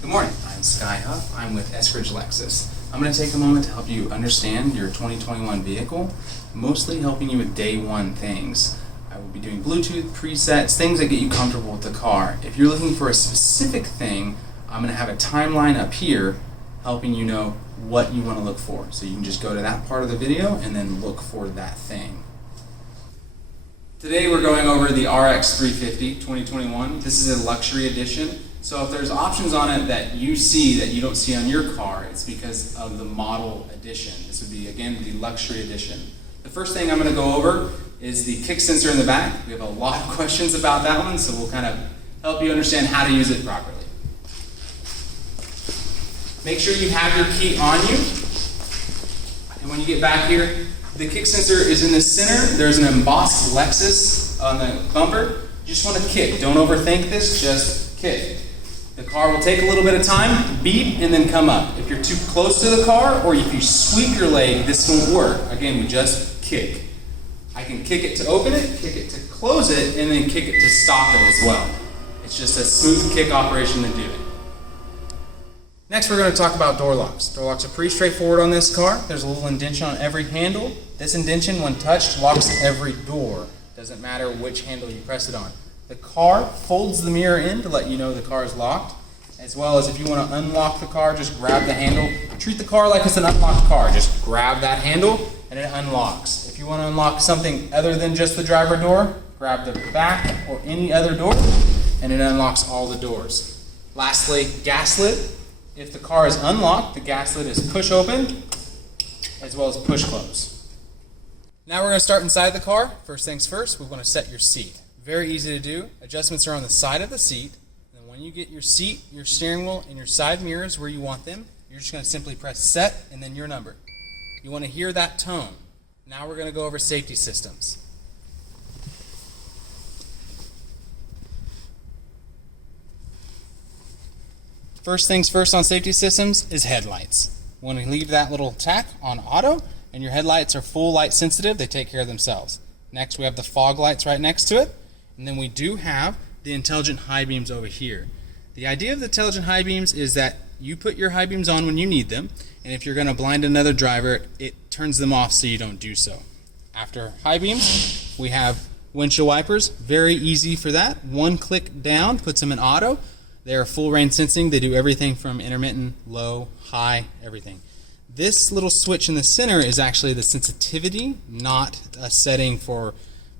Good morning, I'm Sky Huff. I'm with Eskridge Lexus. I'm going to take a moment to help you understand your 2021 vehicle, mostly helping you with day one things. I will be doing Bluetooth, presets, things that get you comfortable with the car. If you're looking for a specific thing, I'm going to have a timeline up here helping you know what you want to look for. So you can just go to that part of the video and then look for that thing. Today we're going over the RX350 2021. This is a luxury edition. So if there's options on it that you see that you don't see on your car, it's because of the model edition. This would be, again, the luxury edition. The first thing I'm going to go over is the kick sensor in the back. We have a lot of questions about that one, so we'll kind of help you understand how to use it properly. Make sure you have your key on you. And when you get back here, the kick sensor is in the center. There's an embossed Lexus on the bumper. You just want to kick. Don't overthink this, just kick. The car will take a little bit of time, beep, and then come up. If you're too close to the car, or if you sweep your leg, this won't work. Again, we just kick. I can kick it to open it, kick it to close it, and then kick it to stop it as well. It's just a smooth kick operation to do it. Next, we're going to talk about door locks. Door locks are pretty straightforward on this car. There's a little indentation on every handle. This indentation, when touched, locks every door. Doesn't matter which handle you press it on. The car folds the mirror in to let you know the car is locked, as well as if you want to unlock the car, just grab the handle. Treat the car like it's an unlocked car. Just grab that handle and it unlocks. If you want to unlock something other than just the driver door, grab the back or any other door and it unlocks all the doors. Lastly, gas lid. If the car is unlocked, the gas lid is push open as well as push close. Now we're going to start inside the car. First things first, we want to set your seat. Very easy to do. Adjustments are on the side of the seat. And when you get your seat, your steering wheel, and your side mirrors where you want them, you're just going to simply press set and then your number. You want to hear that tone. Now we're going to go over safety systems. First things first on safety systems is headlights. You want to leave that little tack on auto, and your headlights are full light sensitive. They take care of themselves. Next, we have the fog lights right next to it. And then we do have the intelligent high beams over here. The idea of the intelligent high beams is that you put your high beams on when you need them, and if you're going to blind another driver, it turns them off so you don't do so. After high beams, we have windshield wipers. Very easy for that. One click down puts them in auto. They are full rain sensing. They do everything from intermittent, low, high, everything. This little switch in the center is actually the sensitivity, not a setting for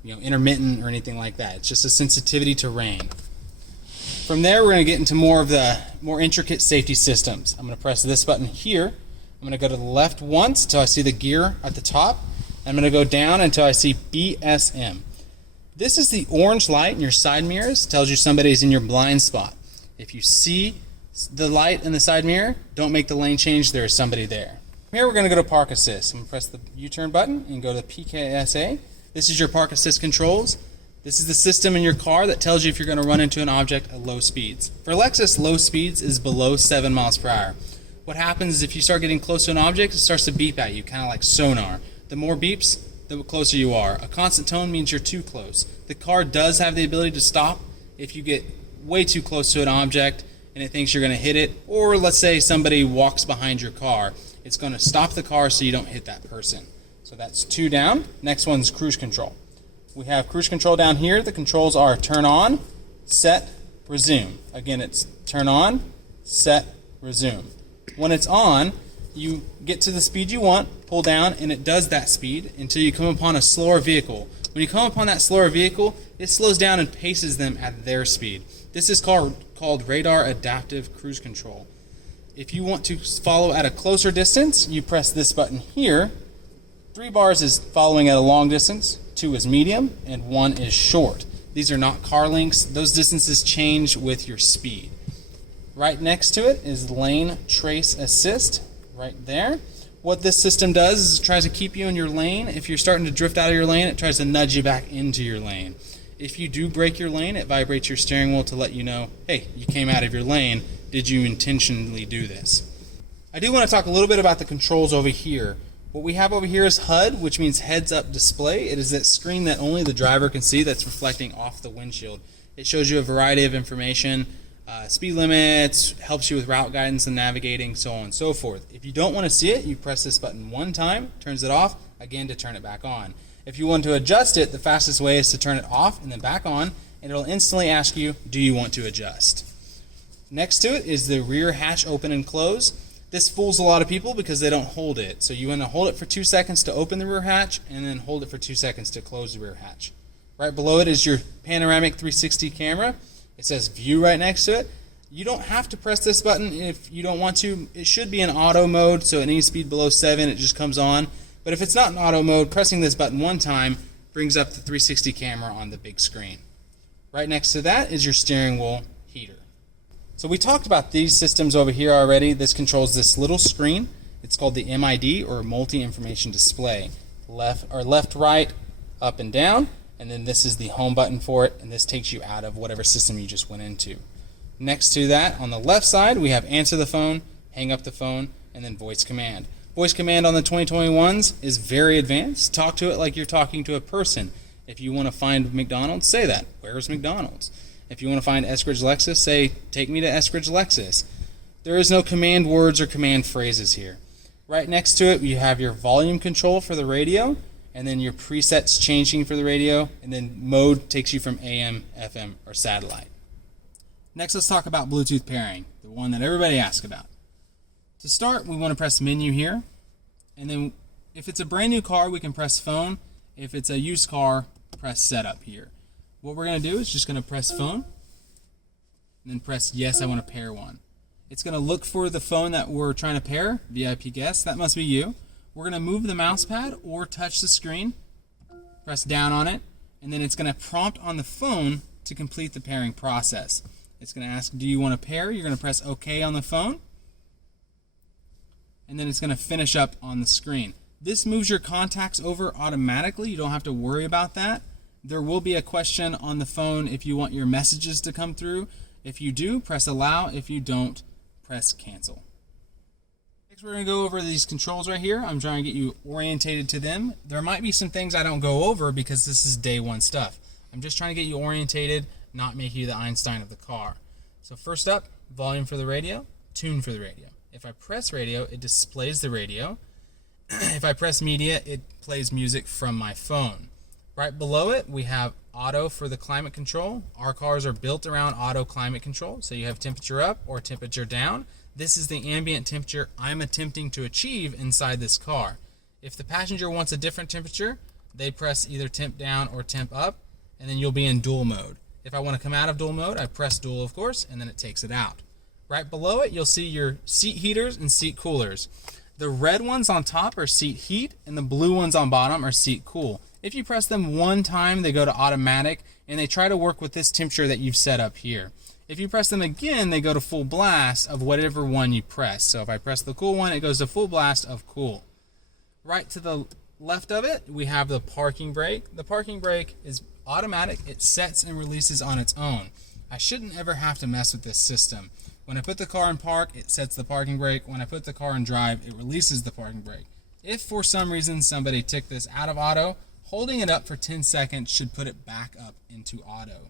intermittent or anything like that. It's just a sensitivity to rain. From there, we're going to get into more of the more intricate safety systems. I'm going to press this button here. I'm going to go to the left once until I see the gear at the top. I'm going to go down until I see BSM. This is the orange light in your side mirrors. It tells you somebody's in your blind spot. If you see the light in the side mirror, don't make the lane change. There is somebody there. Here we're going to go to Park Assist. I'm going to press the U-turn button and go to PKSA. This is your Park Assist controls. This is the system in your car that tells you if you're going to run into an object at low speeds. For Lexus, low speeds is below 7 miles per hour. What happens is if you start getting close to an object, it starts to beep at you, kind of like sonar. The more beeps, the closer you are. A constant tone means you're too close. The car does have the ability to stop if you get way too close to an object and it thinks you're going to hit it, or let's say somebody walks behind your car. It's going to stop the car so you don't hit that person. So that's 2 down. Next one's cruise control. We have cruise control down here. The controls are turn on, set, resume. Again, it's turn on, set, resume. When it's on, you get to the speed you want, pull down, and it does that speed until you come upon a slower vehicle. When you come upon that slower vehicle, it slows down and paces them at their speed. This is called radar adaptive cruise control. If you want to follow at a closer distance, you press this button here. 3 bars is following at a long distance, 2 is medium, and 1 is short. These are not car links. Those distances change with your speed. Right next to it is lane trace assist, right there. What this system does is it tries to keep you in your lane. If you're starting to drift out of your lane, it tries to nudge you back into your lane. If you do break your lane, it vibrates your steering wheel to let you know, hey, you came out of your lane. Did you intentionally do this? I do want to talk a little bit about the controls over here. What we have over here is HUD, which means heads-up display. It is that screen that only the driver can see that's reflecting off the windshield. It shows you a variety of information speed limits, helps you with route guidance and navigating, so on and so forth. If you don't want to see it, you press this button one time, turns it off, again to turn it back on. If you want to adjust it, the fastest way is to turn it off and then back on, and it'll instantly ask you, do you want to adjust? Next to it is the rear hatch open and close. This fools a lot of people because they don't hold it. So you want to hold it for 2 seconds to open the rear hatch and then hold it for 2 seconds to close the rear hatch. Right below it is your panoramic 360 camera. It says view right next to it. You don't have to press this button if you don't want to. It should be in auto mode, so at any speed below 7 it just comes on. But if it's not in auto mode, pressing this button one time brings up the 360 camera on the big screen. Right next to that is your steering wheel heater. So we talked about these systems over here already. This controls this little screen. It's called the MID, or multi-information display. Left, right, up and down, and then this is the home button for it, and this takes you out of whatever system you just went into. Next to that, on the left side, we have answer the phone, hang up the phone, and then voice command. Voice command on the 2021s is very advanced. Talk to it like you're talking to a person. If you want to find McDonald's, say that. Where's McDonald's? If you want to find Eskridge Lexus, say, take me to Eskridge Lexus. There is no command words or command phrases here. Right next to it, you have your volume control for the radio, and then your presets changing for the radio, and then mode takes you from AM, FM, or satellite. Next, let's talk about Bluetooth pairing, the one that everybody asks about. To start, we want to press menu here, and then if it's a brand new car, we can press phone. If it's a used car, press setup here. What we're going to do is just going to press phone, and then press yes, I want to pair one. It's going to look for the phone that we're trying to pair, VIP guest, that must be you. We're going to move the mouse pad or touch the screen, press down on it, and then it's going to prompt on the phone to complete the pairing process. It's going to ask, do you want to pair? You're going to press OK on the phone, and then it's going to finish up on the screen. This moves your contacts over automatically. You don't have to worry about that. There will be a question on the phone if you want your messages to come through. If you do, press allow. If you don't, press cancel. Next, we're going to go over these controls right here. I'm trying to get you orientated to them. There might be some things I don't go over because this is day one stuff. I'm just trying to get you orientated, not make you the Einstein of the car. So first up, volume for the radio, tune for the radio. If I press radio, it displays the radio. If I press media, it plays music from my phone. Right below it, we have auto for the climate control. Our cars are built around auto climate control, so you have temperature up or temperature down. This is the ambient temperature I'm attempting to achieve inside this car. If the passenger wants a different temperature, they press either temp down or temp up, and then you'll be in dual mode. If I want to come out of dual mode, I press dual, of course, and then it takes it out. Right below it, you'll see your seat heaters and seat coolers. The red ones on top are seat heat, and the blue ones on bottom are seat cool. If you press them one time, they go to automatic, and they try to work with this temperature that you've set up here. If you press them again, they go to full blast of whatever one you press. So if I press the cool one, it goes to full blast of cool. Right to the left of it, we have the parking brake. The parking brake is automatic. It sets and releases on its own. I shouldn't ever have to mess with this system. When I put the car in park, it sets the parking brake. When I put the car in drive, it releases the parking brake. If for some reason somebody took this out of auto, holding it up for 10 seconds should put it back up into auto.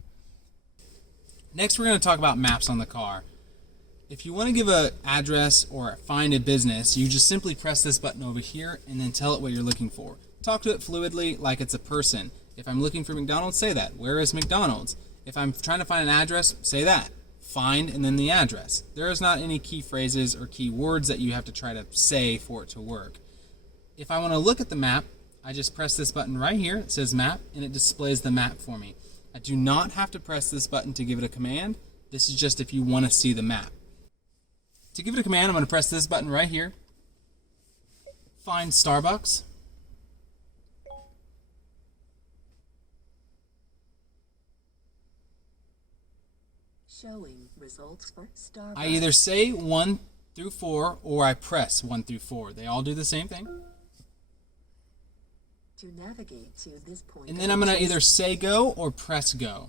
Next, we're going to talk about maps on the car. If you want to give an address or find a business, you just simply press this button over here and then tell it what you're looking for. Talk to it fluidly like it's a person. If I'm looking for McDonald's, say that. Where is McDonald's? If I'm trying to find an address, say that. Find and then the address. There is not any key phrases or key words that you have to try to say for it to work. If I want to look at the map, I just press this button right here. It says map, and it displays the map for me. I do not have to press this button to give it a command. This is just if you want to see the map. To give it a command, I'm going to press this button right here. Find Starbucks. Showing results for Starbucks. I either say 1 through 4 or I press 1 through 4. They all do the same thing. To navigate to this point, And then I'm going to either say go or press go.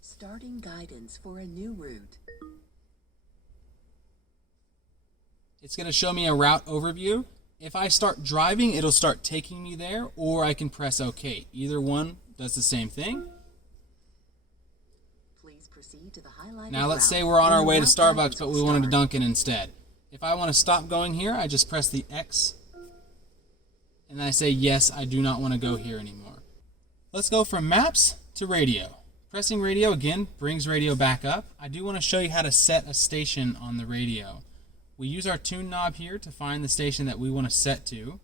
Starting guidance for a new route. It's going to show me a route overview. If I start driving, it'll start taking me there, or I can press OK. Either one does the same thing. Please proceed to the highlighted Now let's route. say we're on our When way to route Starbucks, guidance but will we wanted to start. Dunkin' instead. If I want to stop going here, I just press the X, and I say, yes, I do not want to go here anymore. Let's go from maps to radio. Pressing radio again brings radio back up. I do want to show you how to set a station on the radio. We use our tune knob here to find the station that we want to set to,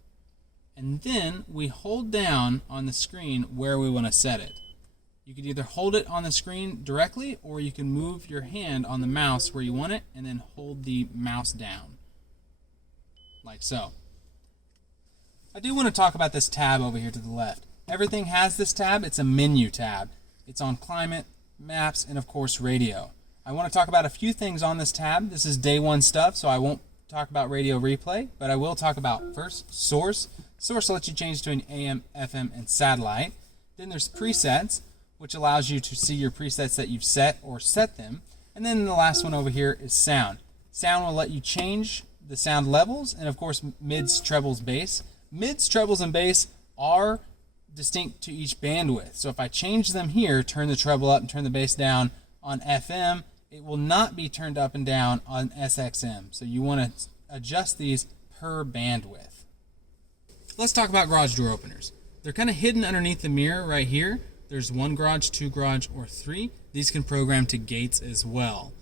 and then we hold down on the screen where we want to set it. You can either hold it on the screen directly, or you can move your hand on the mouse where you want it and then hold the mouse down, like so. I do want to talk about this tab over here to the left. Everything has this tab. It's a menu tab. It's on climate, maps, and of course radio. I want to talk about a few things on this tab. This is day one stuff, so I won't talk about radio replay, but I will talk about first source. Source lets you change to an AM, FM, and satellite. Then there's presets, which allows you to see your presets that you've set or set them. And then the last one over here is sound. Sound will let you change the sound levels, and of course mids, trebles, bass. Mids, trebles, and bass are distinct to each bandwidth. So if I change them here, turn the treble up and turn the bass down on FM, it will not be turned up and down on SXM. So you want to adjust these per bandwidth. Let's talk about garage door openers. They're kind of hidden underneath the mirror right here. There's 1 garage, 2 garage, or 3. These can program to gates as well.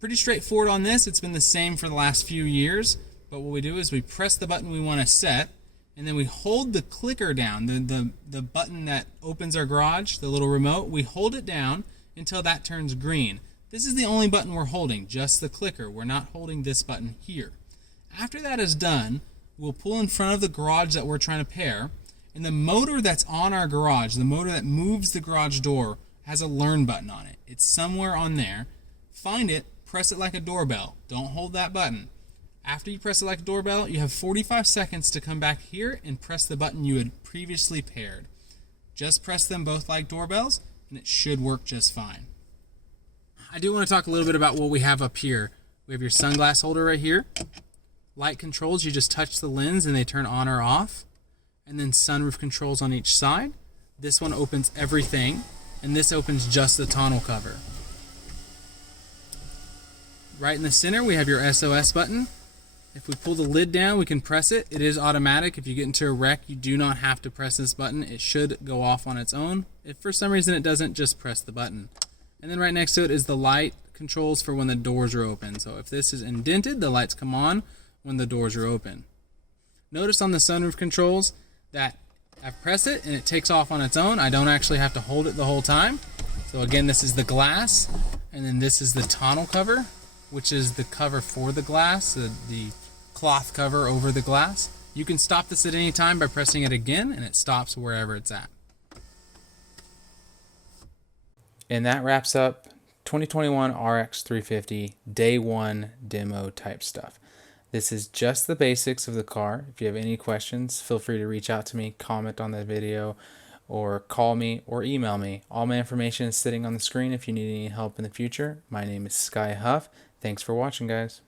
Pretty straightforward on this. It's been the same for the last few years. But what we do is we press the button we want to set, and then we hold the clicker down, the button that opens our garage, the little remote. We hold it down until that turns green. This is the only button we're holding, just the clicker. We're not holding this button here. After that is done, we'll pull in front of the garage that we're trying to pair, and the motor that's on our garage, the motor that moves the garage door, has a learn button on it. It's somewhere on there. Find it, press it like a doorbell. Don't hold that button. After you press it like a doorbell, you have 45 seconds to come back here and press the button you had previously paired. Just press them both like doorbells, and it should work just fine. I do want to talk a little bit about what we have up here. We have your sunglass holder right here. Light controls, you just touch the lens and they turn on or off. And then sunroof controls on each side. This one opens everything, and this opens just the tonneau cover. Right in the center, we have your SOS button. If we pull the lid down, we can press it. It is automatic. If you get into a wreck, you do not have to press this button. It should go off on its own. If for some reason it doesn't, just press the button. And then right next to it is the light controls for when the doors are open. So if this is indented, the lights come on when the doors are open. Notice on the sunroof controls that I press it and it takes off on its own. I don't actually have to hold it the whole time. So again, this is the glass, and then this is the tonneau cover, which is the cover for the glass, the cloth cover over the glass. You can stop this at any time by pressing it again, and it stops wherever it's at. And that wraps up 2021 RX350 day one demo type stuff. This is just the basics of the car. If you have any questions, feel free to reach out to me, comment on the video, or call me or email me. All my information is sitting on the screen if you need any help in the future. My name is Sky Huff. Thanks for watching, guys.